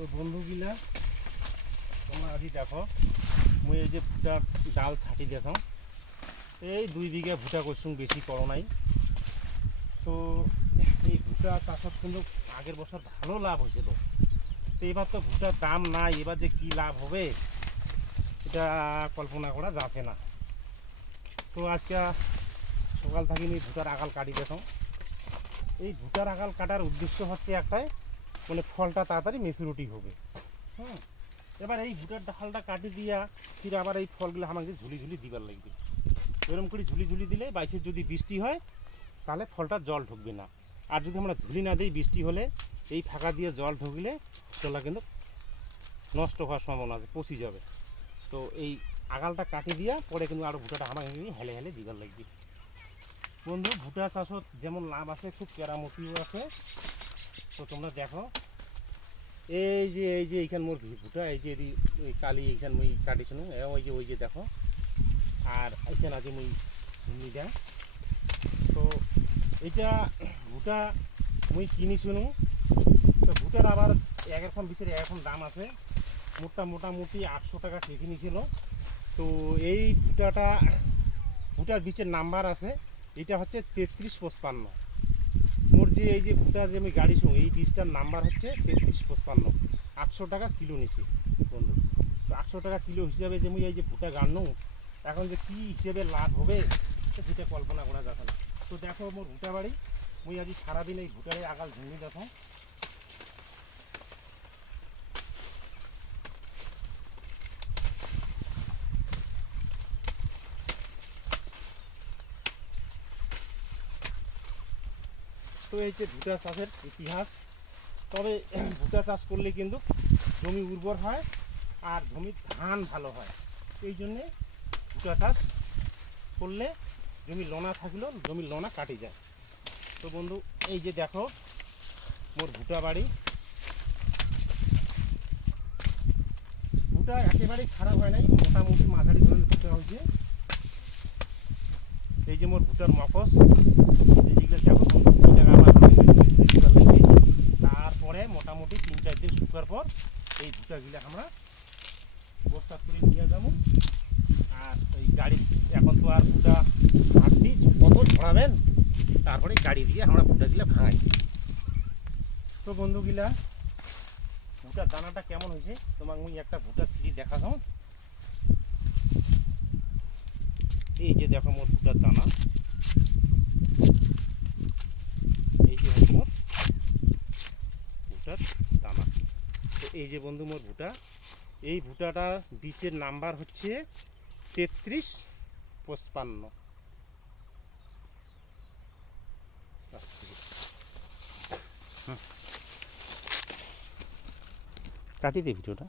তো বন্ধুগিলা তোমরা আজি দেখো মুই এই যে ভুটার ডাল ছাটি দেখাও এই 2 বিঘা ভুটা করছুম, বেশি করো নাই। তো এই ভুটা চাষত কিন্তু আগের বছর ভালো লাভ হয়েছিল। তো এবার তো ভুটার দাম নাই, এবার যে কি লাভ হবে এটা কল্পনা করা যাচ্ছে না। তো আজকে সকাল থেকে আমি ভুটার আগাল কাটি দেখাও। এই ভুটার আগাল কাটার উদ্দেশ্য হচ্ছে একটাই, মানে ফলটা তাড়াতাড়ি মেচুরিটি হবে। এবার এই ভুটার ডালটা কাটি দিয়া ফির আবার এই ফলগুলো আমাকে ঝুলি ঝুলি দিবার লাগবে। এরকম করে ঝুলি ঝুলি দিলে বাইশের যদি বৃষ্টি হয় তাহলে ফলটা জল ঢুকবে না। আর যদি আমরা ঝুলি না দিই, বৃষ্টি হলে এই ফাঁকা দিয়ে জল ঢুকলে ফলটা কিন্তু নষ্ট হওয়ার সম্ভাবনা আছে, পচি যাবে। তো এই আগালটা কাটি দিয়া পরে কিন্তু আরও ভুটাটা আমাকে হেলে হেলে দিবার লাগবে। বন্ধু, ভুটা চাষত যেমন লাভ আছে, খুব কেরামতিও আছে। তো তোমরা দেখো এই যে এইখান মোর ভুটা, এই যে ওই কালি এইখান মুই কাটিছিলাম, ওই যে দেখো। আর এইখান আছে মুই ভুনি দেয়। তো এইটা ভুটা মুই কিনিছিলাম। তো ভুটার আবার এক রকম বিচারে এক রকম দাম আছে। মোটামুটি 800 টাকা কেজি নিয়েছিল। তো এই ভুটার বীজের নাম্বার আছে, এটা হচ্ছে 3355। মোর যে এই যে ভুটার যে আমি গাড়ি শুন, এই বীজটার নাম্বার হচ্ছে 3355। 800 টাকা কিলো নিছি বন্ধু। তো 800 টাকা কিলো হিসাবে যে মুই এই যে ভুটা গাড়নু, এখন যে কী হিসেবে লাভ হবে সেটা কল্পনা করা যাবে না। তো দেখো মোর ভুটা বাড়ি, মুই আজি সারাদিন এই ভুটারে আগাল ঝুঁকি দেখো। তো এই যে ভুটা চাষের ইতিহাস। তবে ভুটা চাষ করলে কিন্তু জমি উর্বর হয় আর জমির ধান ভালো হয়। এই জন্যে ভুটা চাষ করলে জমি লোনা থাকলেও জমির লোনা কাটি যায়। তো বন্ধু, এই যে দেখো মোর ভুটা বাড়ি। ভুটা একেবারেই খারাপ হয় নাই, মোটামুটি মাঝারি ধরনের ভুটা হয়েছে। এই যে মোর ভুটার মকস, এইগুলো দেখো বন্ধু, এই জায়গা আমার তারপরে মোটামুটি 3-4 দিন শুকার পর এই ভুটাগুলো আমরা বস্তা করে নিয়ে যাবো। আর ওই গাড়ি, এখন তো আর ভুটা ভাবছি কত ঝরাবেন, তারপরে গাড়ি দিয়ে আমরা ভুটাগুলো ভাঙাই। তো বন্ধুগুলা, ভুটার দানাটা কেমন হয়েছে তোমাকে মুই একটা ভুটার সিঁড়ি দেখাবো। এই যে দেখো মোর ভুটার দানা, এই যে হচ্ছে মোর ভুটার দানা। তো এই যে বন্ধু মোর ভুটা, এই ভুটাটা বীজের নাম্বার হচ্ছে 3355। কাটি দে ভিডিওটা।